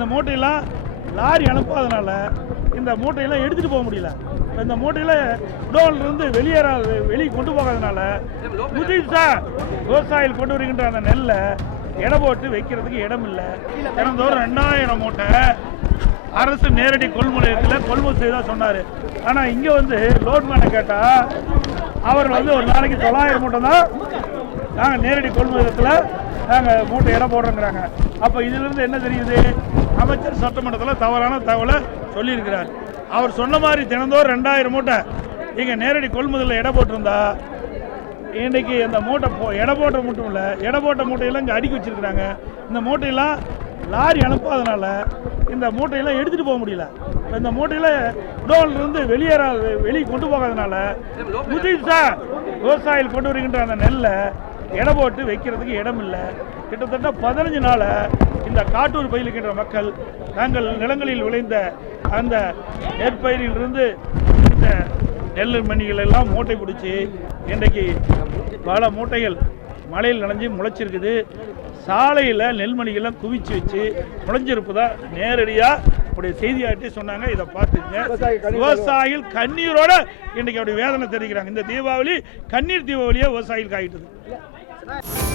இந்த மூட்டையெல்லாம் லாரி அனுப்பாதனால இந்த மூட்டையெல்லாம் எடுத்துகிட்டு போக முடியல இந்த மூட்டையில் குடோன்லேருந்து வெளியேற வெளியே கொண்டு போகாதனால புதுசா விவசாயிகள் கொண்டு வருகின்ற அந்த நெல்லை இடம் போட்டு வைக்கிறதுக்கு இடம் இல்லை தினந்தோறும் ரெண்டாயிரம் மூட்டை அரசு நேரடி கொள்முனையத்தில் கொள்முதல் செய்ய சொன்னார் ஆனால் இங்கே வந்து லோட்மேனை கேட்டால் அவர் வந்து ஒரு நாளைக்கு தொள்ளாயிரம் மூட்டை தான் நாங்கள் நேரடி கொள்முதலத்தில் நாங்கள் மூட்டை இடம் போடுறோங்கிறாங்க அப்போ இதிலிருந்து என்ன தெரியுது அமைச்சர் சட்டமன்றத்தில் தவறான தகவலை சொல்லியிருக்கிறார் அவர் சொன்ன மாதிரி தினந்தோறும் ரெண்டாயிரம் மூட்டை நீங்கள் நேரடி கொள்முதலில் எடை போட்டிருந்தா இன்றைக்கி இந்த மூட்டை போ எடை போட்ட மூட்டும் இல்லை எடை போட்ட மூட்டையெல்லாம் இங்கே அடுக்கி வச்சிருக்கிறாங்க இந்த மூட்டையெல்லாம் லாரி அனுப்பாதனால இந்த மூட்டையெல்லாம் எடுத்துகிட்டு போக முடியல இந்த மூட்டையில் இருந்து வெளியேற வெளியே கொண்டு போகாதனால புதுசாக விவசாயிகள் கொண்டு வருகின்ற அந்த நெல்லை எடை போட்டு வைக்கிறதுக்கு இடம் இல்லை கிட்டத்தட்ட பதினஞ்சு நாளை இந்த காட்டூர் பயிலுகின்ற மக்கள் நாங்கள் நிலங்களில் விளைந்த அந்த நெற்பயிரிலிருந்து இந்த நெல் மணிகள் எல்லாம் மூட்டை பிடிச்சி இன்றைக்கு பல மூட்டைகள் மழையில் நனைஞ்சு முளைச்சிருக்குது சாலையில் நெல்மணிகள்லாம் குவிச்சு வச்சு முளைஞ்சிருப்பதா நேரடியாக அப்படியே செய்தியாட்டி சொன்னாங்க இதை பார்த்துங்க விவசாயிகள் கண்ணீரோட இன்றைக்கு அப்படி வேதனை தெரிவிக்கிறாங்க இந்த தீபாவளி கண்ணீர் தீபாவளியாக விவசாயிகளுக்கு ஆகிட்டுது